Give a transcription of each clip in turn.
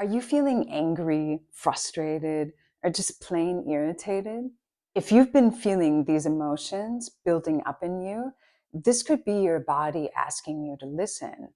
Are you feeling angry, frustrated, or just plain irritated? If you've been feeling these emotions building up in you, this could be your body asking you to listen.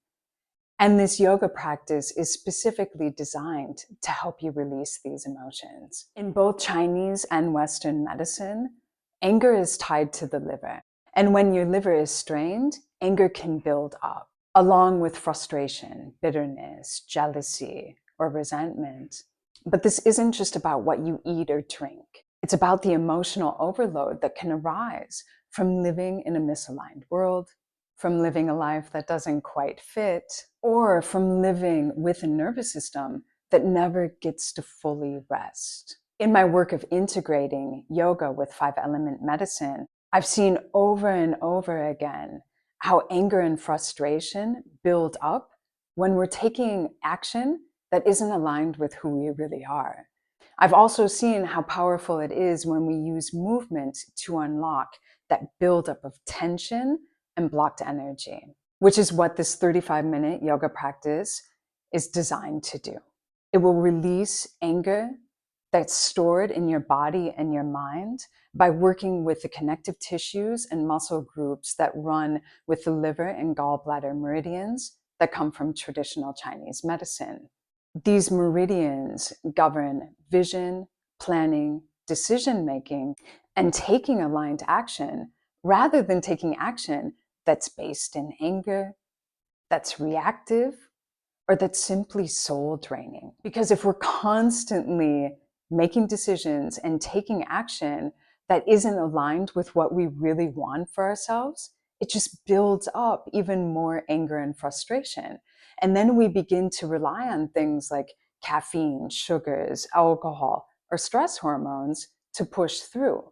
And this yoga practice is specifically designed to help you release these emotions. In both Chinese and Western medicine, anger is tied to the liver. And when your liver is strained, anger can build up, along with frustration, bitterness, jealousy, or resentment. But this isn't just about what you eat or drink. It's about the emotional overload that can arise from living in a misaligned world, from living a life that doesn't quite fit, or from living with a nervous system that never gets to fully rest. In my work of integrating yoga with 5-element medicine, I've seen over and over again how anger and frustration build up when we're taking action that isn't aligned with who we really are. I've also seen how powerful it is when we use movement to unlock that buildup of tension and blocked energy, which is what this 35-minute yoga practice is designed to do. It will release anger that's stored in your body and your mind by working with the connective tissues and muscle groups that run with the liver and gallbladder meridians that come from traditional Chinese medicine. These meridians govern vision, planning, decision-making, and taking aligned action rather than taking action that's based in anger, that's reactive, or that's simply soul draining. Because if we're constantly making decisions and taking action that isn't aligned with what we really want for ourselves, it just builds up even more anger and frustration. And then we begin to rely on things like caffeine, sugars, alcohol, or stress hormones to push through,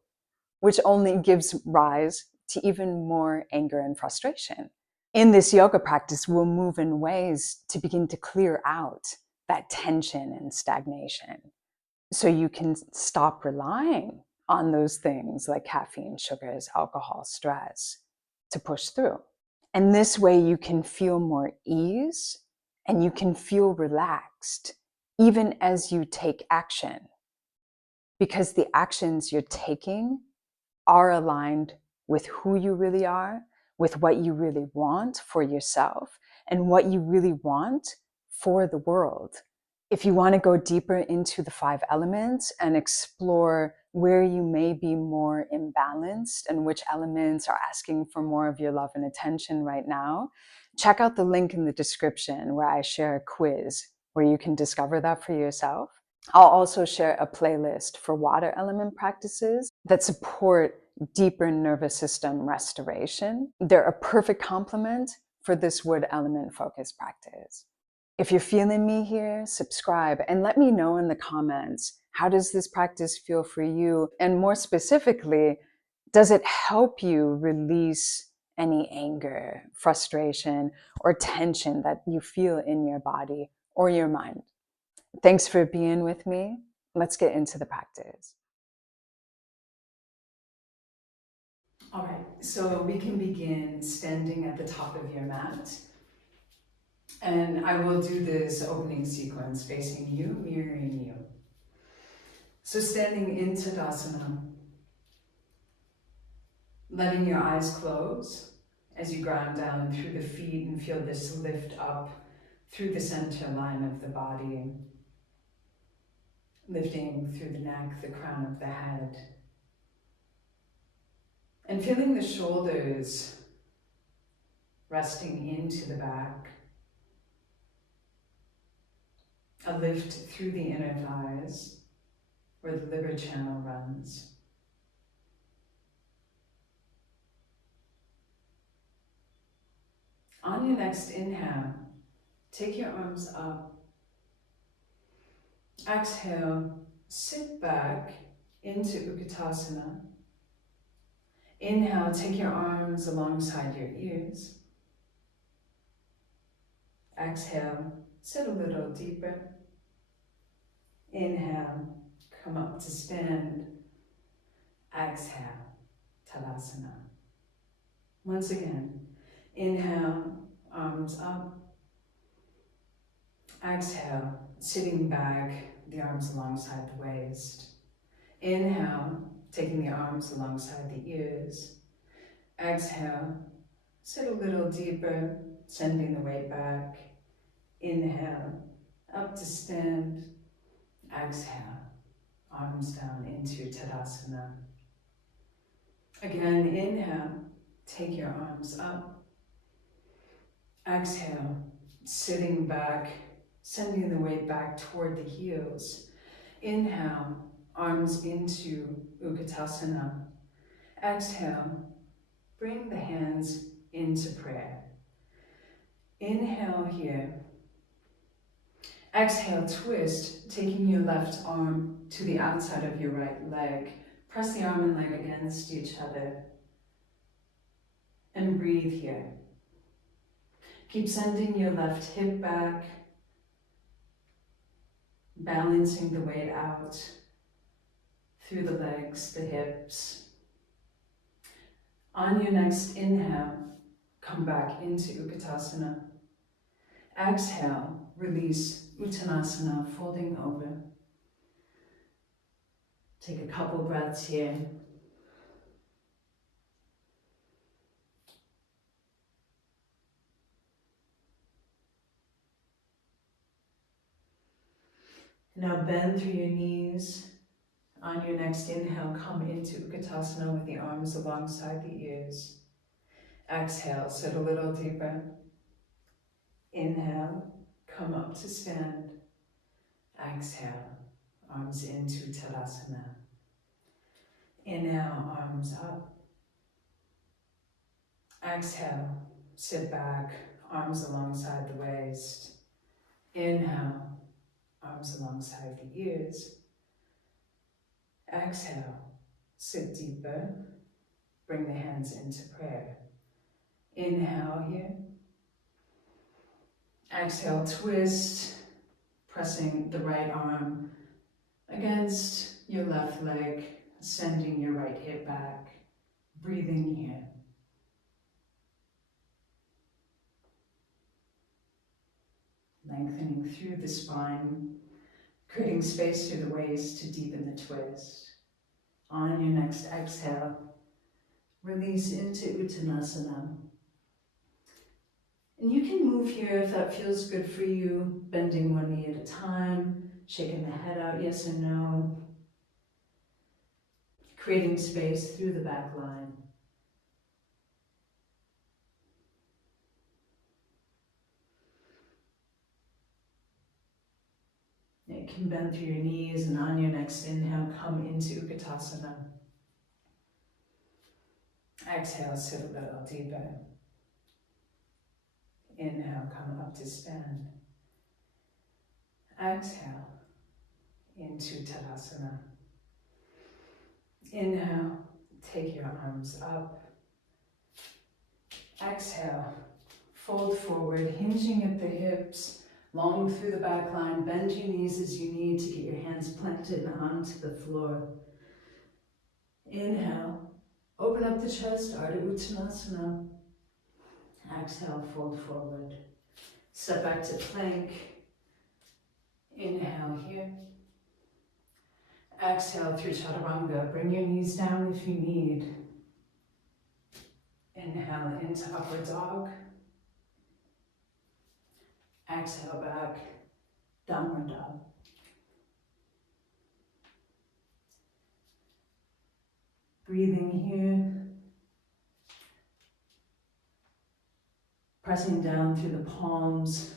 which only gives rise to even more anger and frustration. In this yoga practice, we'll move in ways to begin to clear out that tension and stagnation, so you can stop relying on those things like caffeine, sugars, alcohol, stress to push through. And this way you can feel more ease and you can feel relaxed even as you take action, because the actions you're taking are aligned with who you really are, with what you really want for yourself, and what you really want for the world. If you want to go deeper into the 5 elements and explore where you may be more imbalanced and which elements are asking for more of your love and attention right now, check out the link in the description where I share a quiz where you can discover that for yourself. I'll also share a playlist for water element practices that support deeper nervous system restoration. They're a perfect complement for this wood element focus practice. If you're feeling me here, subscribe and let me know in the comments, how does this practice feel for you? And more specifically, does it help you release any anger, frustration, or tension that you feel in your body or your mind? Thanks for being with me. Let's get into the practice. All right, so we can begin standing at the top of your mat. And I will do this opening sequence facing you, mirroring you. So standing in Tadasana, letting your eyes close as you ground down through the feet and feel this lift up through the center line of the body, lifting through the neck, the crown of the head, and feeling the shoulders resting into the back, a lift through the inner thighs where the liver channel runs. On your next inhale, take your arms up. Exhale, sit back into Utkatasana. Inhale, take your arms alongside your ears. Exhale, sit a little deeper. Inhale, come up to stand. Exhale, Tadasana. Once again, inhale, arms up. Exhale, sitting back, the arms alongside the waist. Inhale, taking the arms alongside the ears. Exhale, sit a little deeper, sending the weight back. Inhale, up to stand. Exhale, arms down into Tadasana. Again, inhale, take your arms up. Exhale, sitting back, sending the weight back toward the heels. Inhale, arms into Utkatasana. Exhale, bring the hands into prayer. Inhale here. Exhale, twist, taking your left arm to the outside of your right leg. Press the arm and leg against each other. And breathe here. Keep sending your left hip back, balancing the weight out through the legs, the hips. On your next inhale, come back into Utkatasana. Exhale, release Uttanasana, folding over. Take a couple breaths here. Now bend through your knees. On your next inhale, come into Utkatasana with the arms alongside the ears. Exhale, sit a little deeper. Inhale, come up to stand. Exhale, arms into Tadasana. Inhale, arms up. Exhale, sit back, arms alongside the waist. Inhale, arms alongside the ears. Exhale, sit deeper, bring the hands into prayer. Inhale here. Exhale, twist, pressing the right arm against your left leg, sending your right hip back, breathing here. Lengthening through the spine, creating space through the waist to deepen the twist. On your next exhale, release into Uttanasana. And you can move here if that feels good for you, bending one knee at a time, shaking the head out, yes or no. Creating space through the back line. You can bend through your knees, and on your next inhale, come into Utkatasana. Exhale, sit a little deeper. Inhale, come up to stand. Exhale, into Tadasana. Inhale, take your arms up. Exhale, fold forward, hinging at the hips, long through the back line. Bend your knees as you need to get your hands planted onto the floor. Inhale, open up the chest, Ardha Uttanasana. Exhale, fold forward. Step back to plank. Inhale here. Exhale through Chaturanga. Bring your knees down if you need. Inhale into upward dog. Exhale back, downward dog. Breathing here. Pressing down through the palms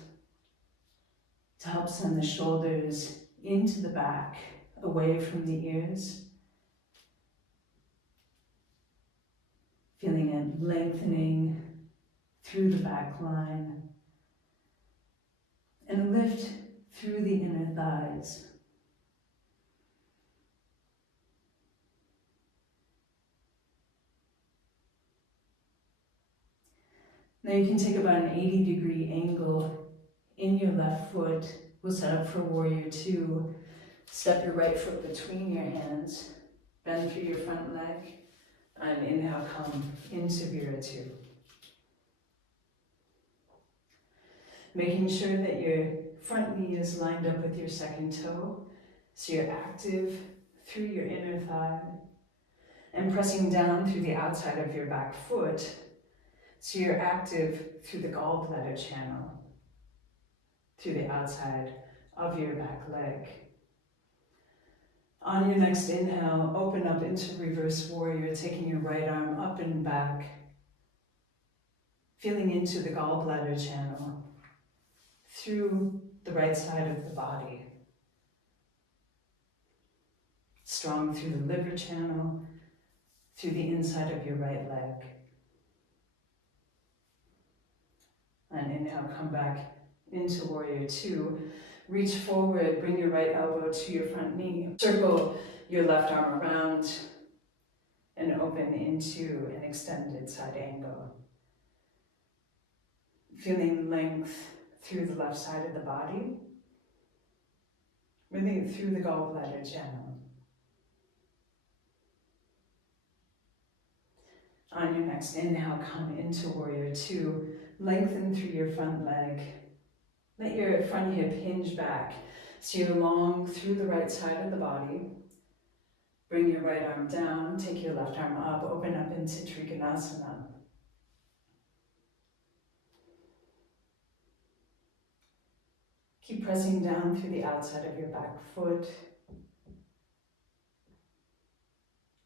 to help send the shoulders into the back, away from the ears. Feeling it lengthening through the back line. And lift through the inner thighs. Now you can take about an 80-degree angle in your left foot. We'll set up for Warrior Two. Step your right foot between your hands. Bend through your front leg. And inhale, come into Vira Two. Making sure that your front knee is lined up with your second toe, so you're active through your inner thigh, and pressing down through the outside of your back foot, so you're active through the gallbladder channel, through the outside of your back leg. On your next inhale, open up into reverse warrior, taking your right arm up and back, feeling into the gallbladder channel, through the right side of the body. Strong through the liver channel, through the inside of your right leg. And inhale, come back into warrior two. Reach forward, bring your right elbow to your front knee. Circle your left arm around and open into an extended side angle. Feeling length through the left side of the body, really through the gallbladder channel. On your next inhale, come into warrior two. Lengthen through your front leg. Let your front hip hinge back so you're long through the right side of the body. Bring your right arm down, take your left arm up, open up into Trikonasana. Keep pressing down through the outside of your back foot,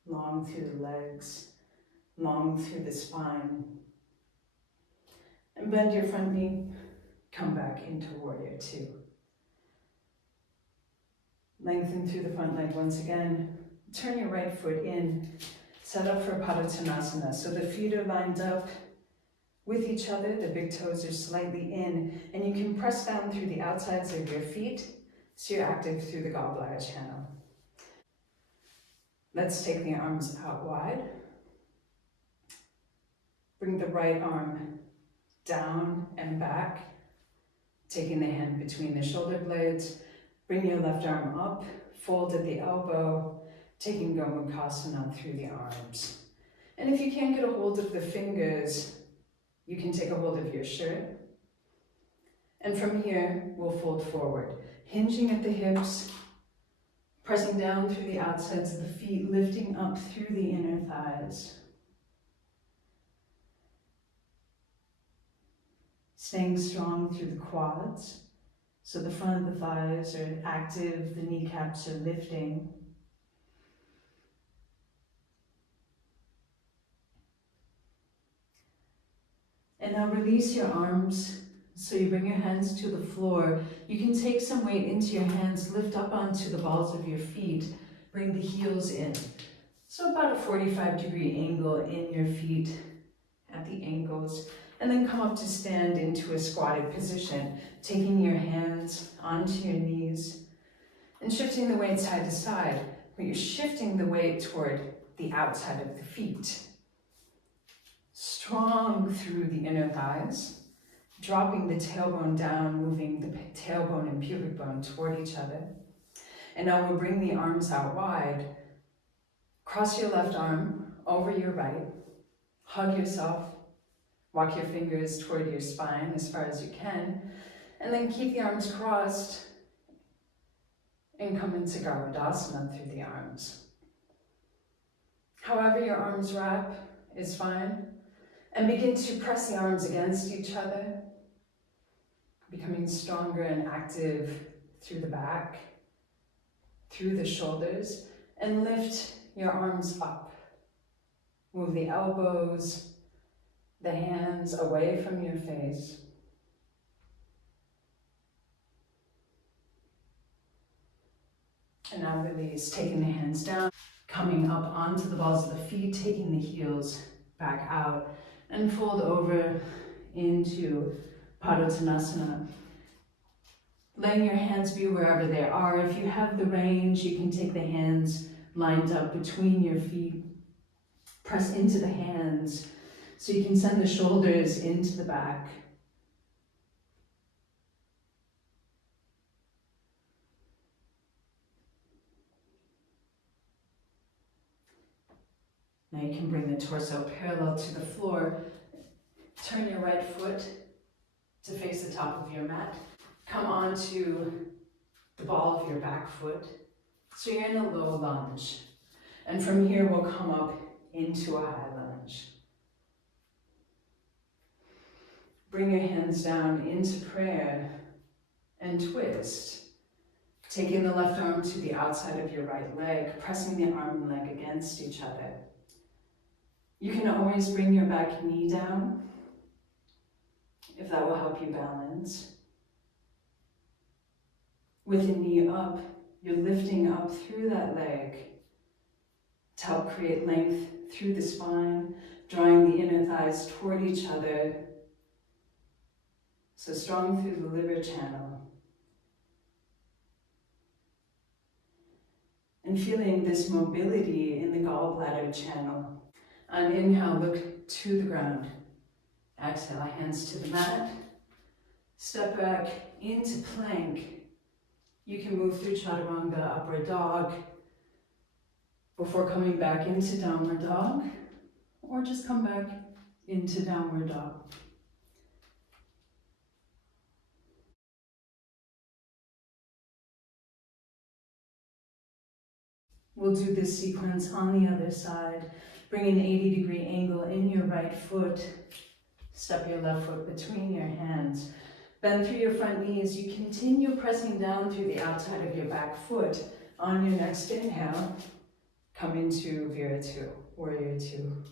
long through the legs, long through the spine. And bend your front knee, come back into warrior two. Lengthen through the front leg once again. Turn your right foot in, set up for Padottanasana. So the feet are lined up with each other, the big toes are slightly in, and you can press down through the outsides of your feet so you're active through the gallbladder channel. Let's take the arms out wide. Bring the right arm down and back, taking the hand between the shoulder blades. Bring your left arm up, fold at the elbow, taking Gomukhasana through the arms. And if you can't get a hold of the fingers, you can take a hold of your shirt. And from here, we'll fold forward, hinging at the hips, pressing down through the outsides of the feet, lifting up through the inner thighs. Staying strong through the quads. So the front of the thighs are active, the kneecaps are lifting. And now release your arms. So you bring your hands to the floor. You can take some weight into your hands, lift up onto the balls of your feet, bring the heels in. So about a 45-degree angle in your feet at the ankles. And then come up to stand into a squatted position, taking your hands onto your knees and shifting the weight side to side, but you're shifting the weight toward the outside of the feet. Strong through the inner thighs, dropping the tailbone down, moving the tailbone and pubic bone toward each other. And now we'll bring the arms out wide. Cross your left arm over your right, hug yourself. Walk your fingers toward your spine as far as you can, and then keep the arms crossed and come into Garudasana through the arms. However your arms wrap is fine, and begin to press the arms against each other, becoming stronger and active through the back, through the shoulders, and lift your arms up. Move the elbows, the hands away from your face. And now release, taking the hands down, coming up onto the balls of the feet, taking the heels back out, and fold over into Padottanasana. Letting your hands be wherever they are. If you have the range, you can take the hands lined up between your feet. Press into the hands, so you can send the shoulders into the back. Now you can bring the torso parallel to the floor. Turn your right foot to face the top of your mat. Come onto the ball of your back foot. So you're in a low lunge. And from here, we'll come up into a high lunge. Bring your hands down into prayer and twist. Taking the left arm to the outside of your right leg, pressing the arm and leg against each other. You can always bring your back knee down, if that will help you balance. With the knee up, you're lifting up through that leg to help create length through the spine, drawing the inner thighs toward each other. So strong through the liver channel. And feeling this mobility in the gallbladder channel. On inhale, look to the ground. Exhale, hands to the mat. Step back into plank. You can move through chaturanga, upward dog, before coming back into downward dog, or just come back into downward dog. We'll do this sequence on the other side. Bring an 80-degree angle in your right foot. Step your left foot between your hands. Bend through your front knee as you continue pressing down through the outside of your back foot. On your next inhale, come into Vira 2, Warrior 2.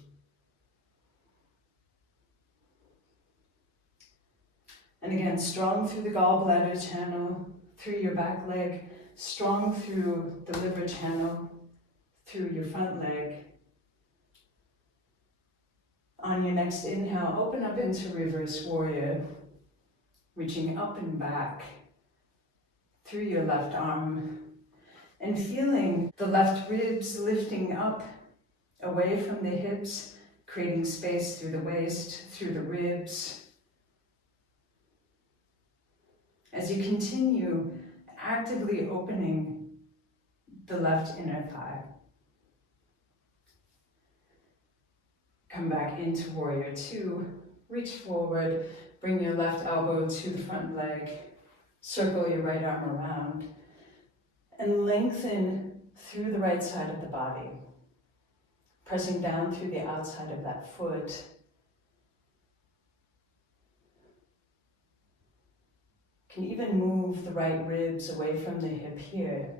And again, strong through the gallbladder channel, through your back leg, strong through the liver channel, through your front leg. On your next inhale, open up into reverse warrior, reaching up and back through your left arm and feeling the left ribs lifting up away from the hips, creating space through the waist, through the ribs. As you continue actively opening the left inner thigh. Come back into Warrior 2, reach forward, bring your left elbow to the front leg, circle your right arm around, and lengthen through the right side of the body, pressing down through the outside of that foot. Can even move the right ribs away from the hip here.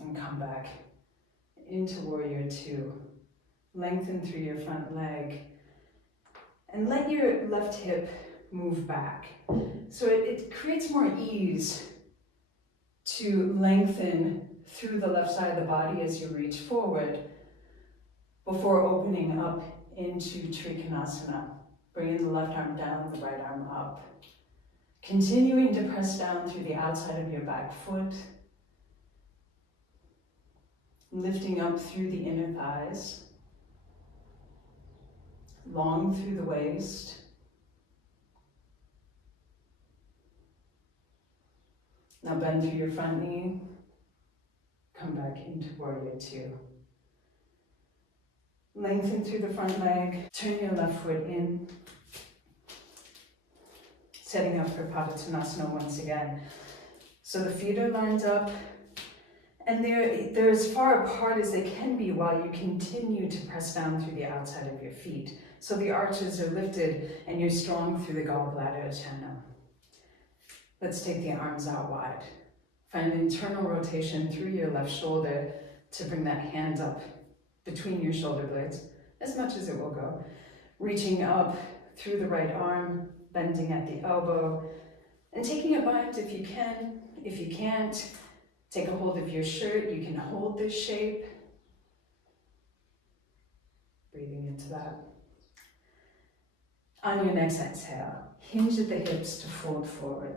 And come back into Warrior 2. Lengthen through your front leg. And let your left hip move back. So it creates more ease to lengthen through the left side of the body as you reach forward before opening up into Trikonasana. Bringing the left arm down, the right arm up. Continuing to press down through the outside of your back foot. Lifting up through the inner thighs, long through the waist. Now bend through your front knee, come back into Warrior 2. Lengthen through the front leg, turn your left foot in, setting up for Padottanasana once again. So the feet are lined up, and they're as far apart as they can be while you continue to press down through the outside of your feet. So the arches are lifted and you're strong through the gallbladder channel. Let's take the arms out wide. Find internal rotation through your left shoulder to bring that hand up between your shoulder blades, as much as it will go. Reaching up through the right arm, bending at the elbow, and taking a bind if you can. If you can't, take a hold of your shirt. You can hold this shape. Breathing into that. On your next exhale, hinge at the hips to fold forward.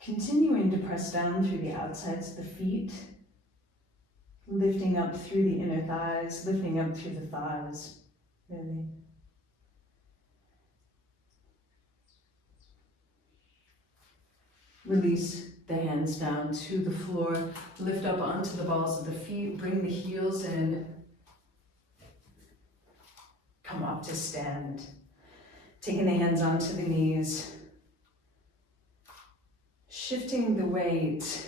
Continuing to press down through the outsides of the feet, lifting up through the inner thighs, lifting up through the thighs, really. Release the hands down to the floor, lift up onto the balls of the feet, bring the heels in, come up to stand. Taking the hands onto the knees, shifting the weight,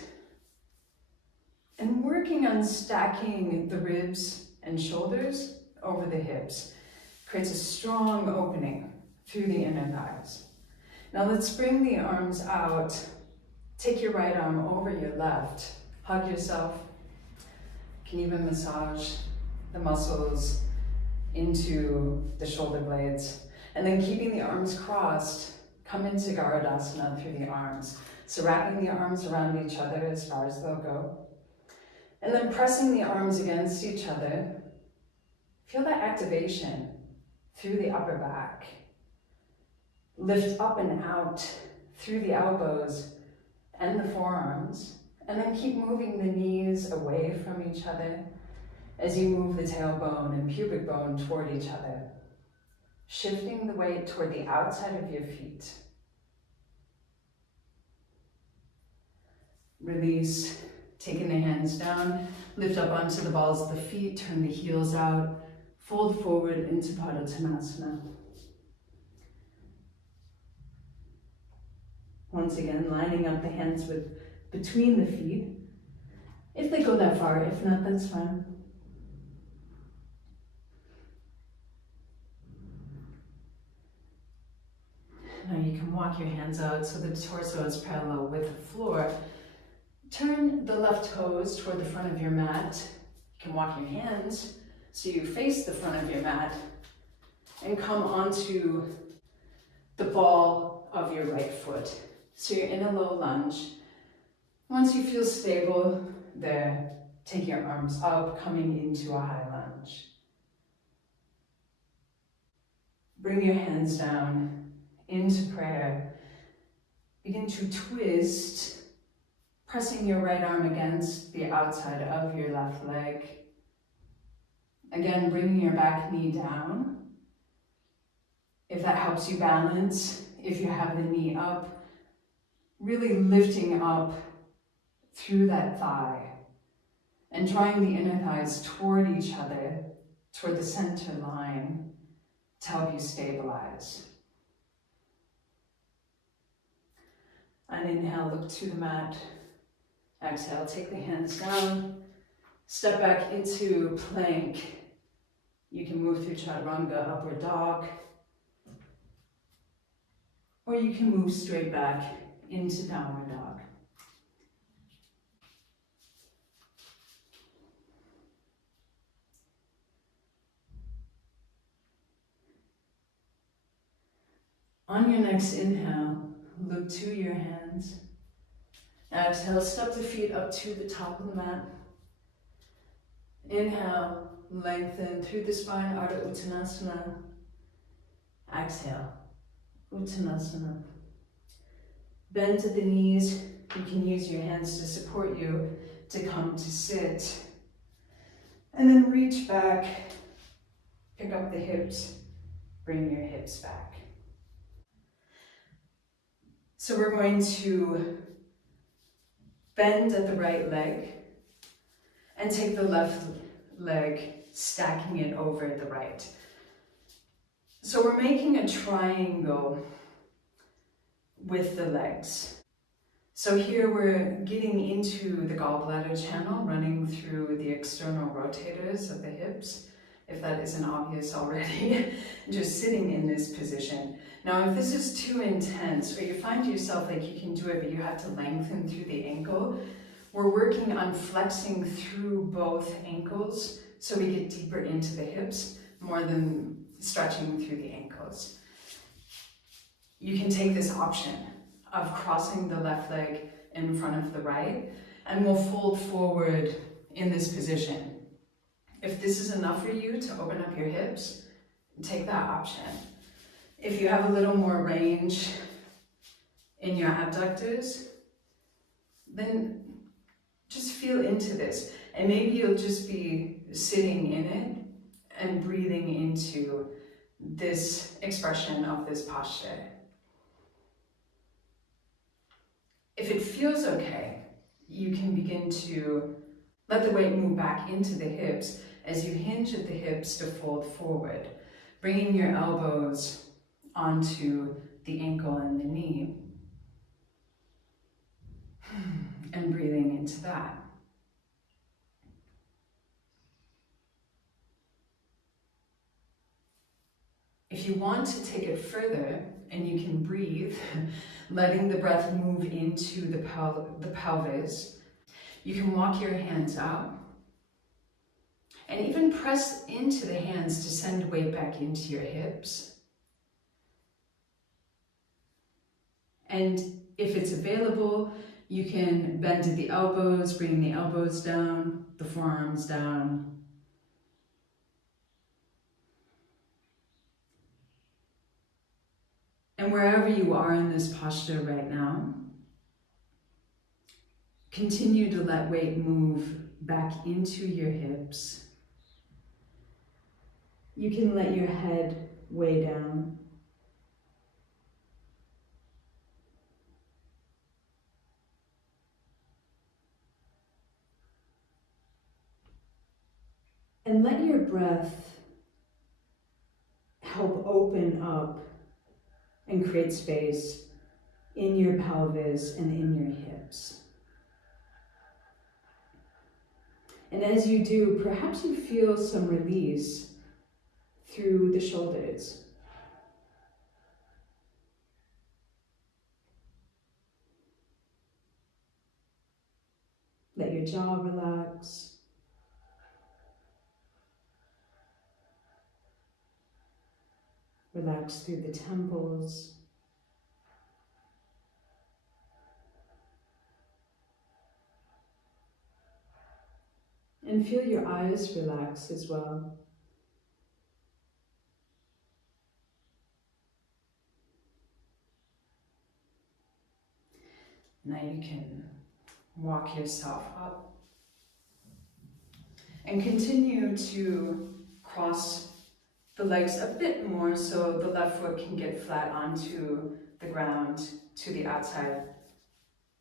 and working on stacking the ribs and shoulders over the hips. Creates a strong opening through the inner thighs. Now let's bring the arms out. Take your right arm over your left. Hug yourself. You can even massage the muscles into the shoulder blades. And then keeping the arms crossed, come into Garudasana through the arms. So wrapping the arms around each other as far as they'll go. And then pressing the arms against each other. Feel that activation through the upper back. Lift up and out through the elbows and the forearms. And then keep moving the knees away from each other as you move the tailbone and pubic bone toward each other. Shifting the weight toward the outside of your feet. Release, taking the hands down, lift up onto the balls of the feet, turn the heels out, fold forward into Padottanasana. Once again, lining up the hands with between the feet. If they go that far, if not, that's fine. Now you can walk your hands out so the torso is parallel with the floor. Turn the left toes toward the front of your mat. You can walk your hands so you face the front of your mat and come onto the ball of your right foot. So you're in a low lunge. Once you feel stable there, take your arms up, coming into a high lunge. Bring your hands down into prayer. Begin to twist, pressing your right arm against the outside of your left leg. Again, bringing your back knee down. If that helps you balance, if you have the knee up, really lifting up through that thigh and drawing the inner thighs toward each other, toward the center line to help you stabilize. On inhale, look to the mat. Exhale, take the hands down. Step back into plank. You can move through chaturanga, upward dog. Or you can move straight back into downward dog. On your next inhale, look to your hands. Exhale, step the feet up to the top of the mat. Inhale, lengthen through the spine, Ardha Uttanasana. Exhale, Uttanasana. Bend at the knees. You can use your hands to support you to come to sit. And then reach back, pick up the hips, bring your hips back. So we're going to bend at the right leg and take the left leg, stacking it over the right. So we're making a triangle with the legs. So here we're getting into the gallbladder channel, running through the external rotators of the hips, if that isn't obvious already, just sitting in this position. Now, if this is too intense, or you find yourself like you can do it, but you have to lengthen through the ankle, we're working on flexing through both ankles so we get deeper into the hips more than stretching through the ankles. You can take this option of crossing the left leg in front of the right, and we'll fold forward in this position. If this is enough for you to open up your hips, take that option. If you have a little more range in your abductors, then just feel into this. And maybe you'll just be sitting in it and breathing into this expression of this posture. If it feels okay, you can begin to let the weight move back into the hips as you hinge at the hips to fold forward, bringing your elbows onto the ankle and the knee, and breathing into that. If you want to take it further, and you can breathe, letting the breath move into the pelvis, you can walk your hands out and even press into the hands to send weight back into your hips. And if it's available, you can bend at the elbows, bring the elbows down, the forearms down. And wherever you are in this posture right now, continue to let weight move back into your hips. You can let your head weigh down. And let your breath help open up and create space in your pelvis and in your hips. And as you do, perhaps you feel some release through the shoulders. Let your jaw relax. Relax through the temples. And feel your eyes relax as well. Now you can walk yourself up and continue to cross the legs a bit more so the left foot can get flat onto the ground to the outside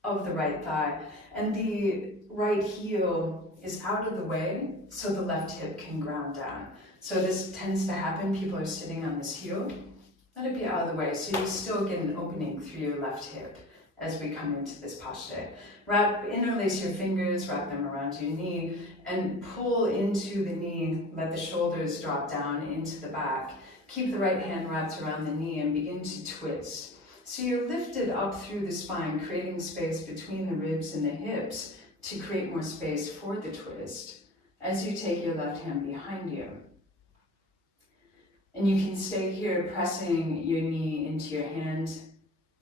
of the right thigh. And the right heel is out of the way so the left hip can ground down. So this tends to happen, people are sitting on this heel. Let it be out of the way so you still get an opening through your left hip as we come into this posture. Interlace your fingers, wrap them around your knee, and pull into the knee. Let the shoulders drop down into the back. Keep the right hand wrapped around the knee and begin to twist. So you're lifted up through the spine, creating space between the ribs and the hips to create more space for the twist as you take your left hand behind you. And you can stay here pressing your knee into your hand,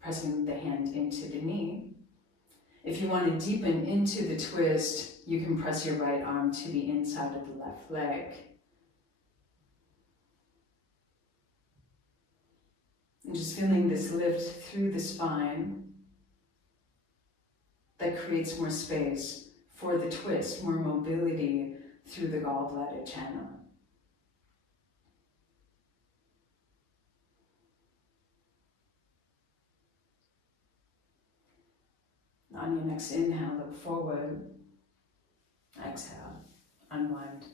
pressing the hand into the knee. If you want to deepen into the twist, you can press your right arm to the inside of the left leg. And just feeling this lift through the spine that creates more space for the twist, more mobility through the gallbladder channel. On your next inhale, look forward. Exhale, unwind.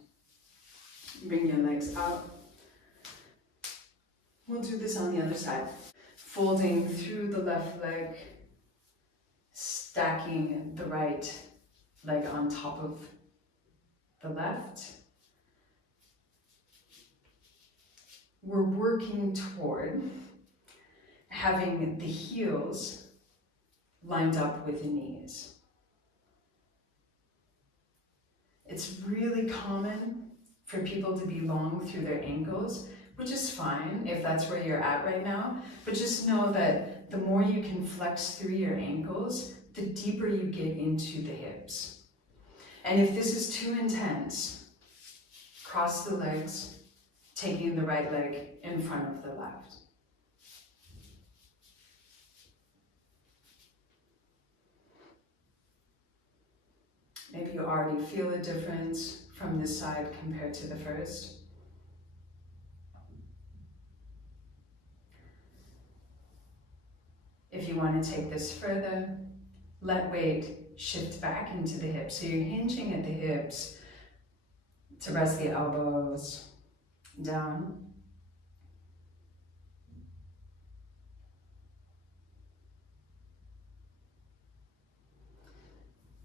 Bring your legs out. We'll do this on the other side. Folding through the left leg, stacking the right leg on top of the left. We're working toward having the heels lined up with the knees. It's really common for people to be long through their ankles, which is fine if that's where you're at right now, but just know that the more you can flex through your ankles, the deeper you get into the hips. And if this is too intense, cross the legs, taking the right leg in front of the left. Maybe you already feel a difference from this side compared to the first. If you want to take this further, let weight shift back into the hips. So you're hinging at the hips to rest the elbows down.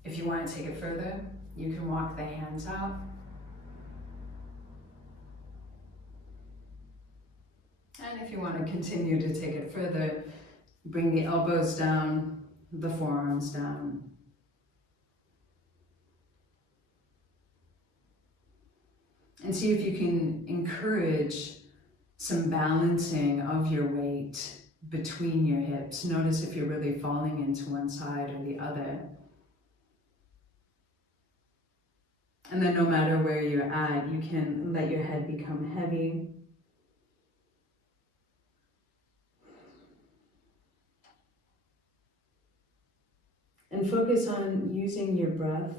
If you want to take it further, you can walk the hands out. And if you want to continue to take it further, bring the elbows down, the forearms down. And see if you can encourage some balancing of your weight between your hips. Notice if you're really falling into one side or the other. And then no matter where you're at, you can let your head become heavy. And focus on using your breath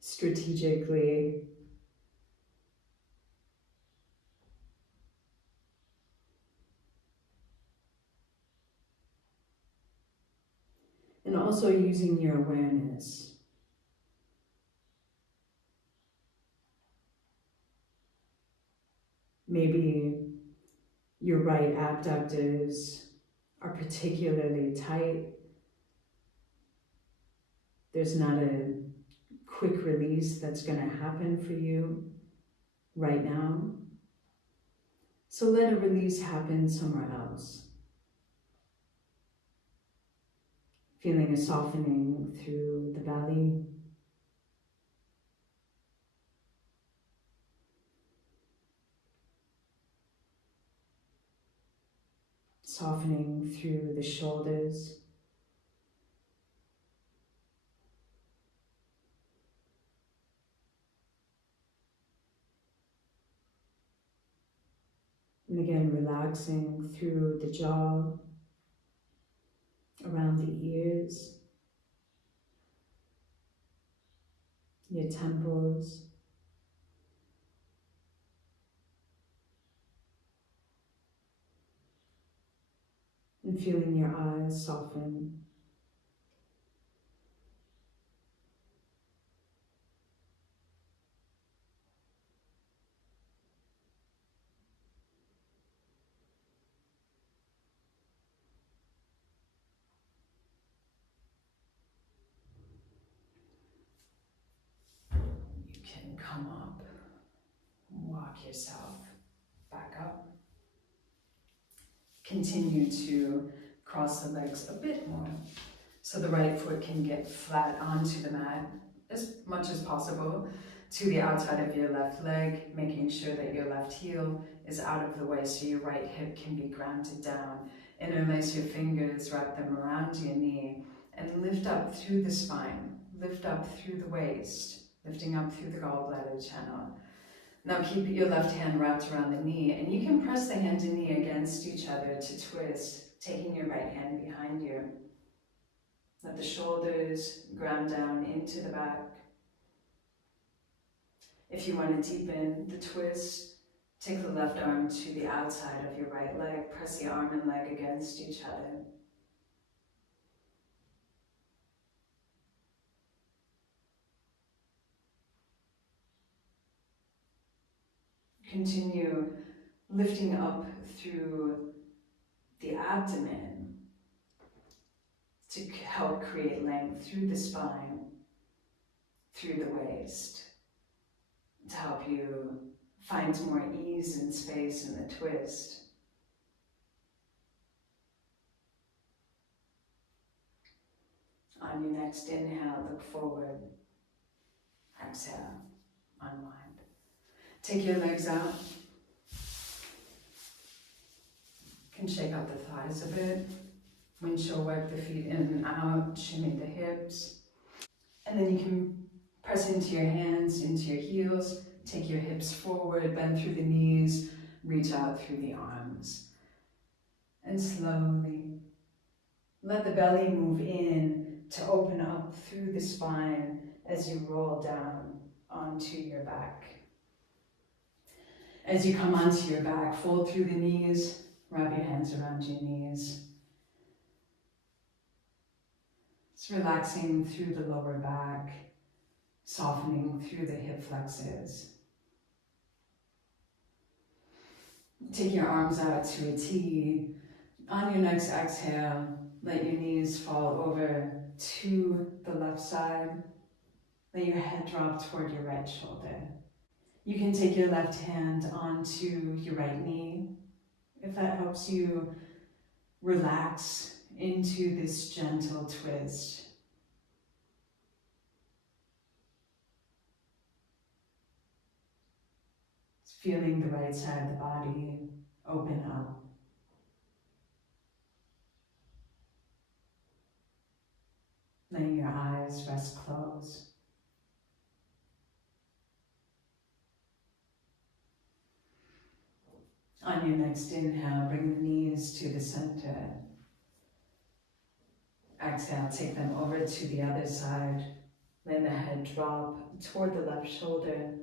strategically. And also using your awareness. Maybe your right abductors are particularly tight. There's not a quick release that's going to happen for you right now. So let a release happen somewhere else. Feeling a softening through the belly. Softening through the shoulders. And again, relaxing through the jaw, around the ears, your temples, and feeling your eyes soften. You can come up, walk yourself back up. Continue to cross the legs a bit more so the right foot can get flat onto the mat as much as possible to the outside of your left leg, making sure that your left heel is out of the way so your right hip can be grounded down. Interlace your fingers, wrap them around your knee, and lift up through the spine, lift up through the waist, lifting up through the gallbladder channel. Now keep your left hand wrapped around the knee, and you can press the hand and knee against each other to twist, taking your right hand behind you. Let the shoulders ground down into the back. If you want to deepen the twist, take the left arm to the outside of your right leg, press the arm and leg against each other. Continue lifting up through the abdomen to help create length through the spine, through the waist, to help you find more ease and space in the twist. On your next inhale, look forward. Exhale, unwind. Take your legs out. You can shake out the thighs a bit. Windshield wipe the feet in and out, shimmy the hips. And then you can press into your hands, into your heels, take your hips forward, bend through the knees, reach out through the arms. And slowly let the belly move in to open up through the spine as you roll down onto your back. As you come onto your back, fold through the knees, wrap your hands around your knees. Just relaxing through the lower back, softening through the hip flexors. Take your arms out to a T. On your next exhale, let your knees fall over to the left side. Let your head drop toward your right shoulder. You can take your left hand onto your right knee if that helps you relax into this gentle twist. Feeling the right side of the body open up. Letting your eyes rest closed. On your next inhale, bring the knees to the center. Exhale, take them over to the other side. Let the head drop toward the left shoulder.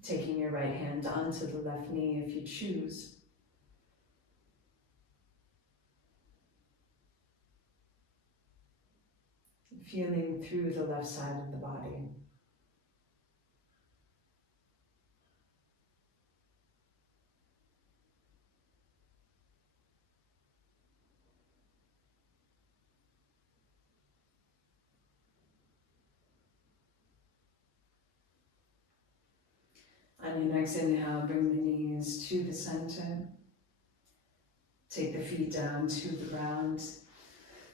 Taking your right hand onto the left knee if you choose. Feeling through the left side of the body. On your next inhale, bring the knees to the center. Take the feet down to the ground.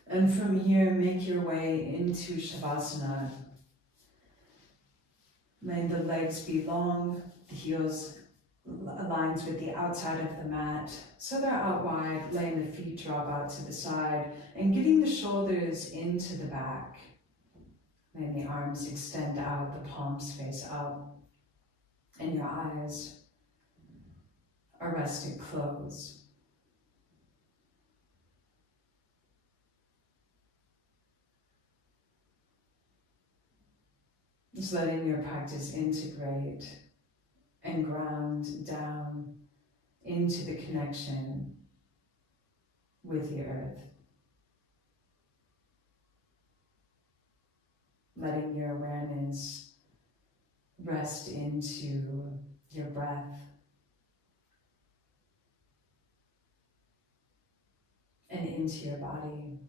And from here, make your way into Shavasana. May the legs be long, the heels aligns with the outside of the mat. So they're out wide, letting the feet drop out to the side and getting the shoulders into the back. Letting the arms extend out, the palms face up. And your eyes are rested closed. Just letting your practice integrate and ground down into the connection with the earth. Letting your awareness rest into your breath and into your body.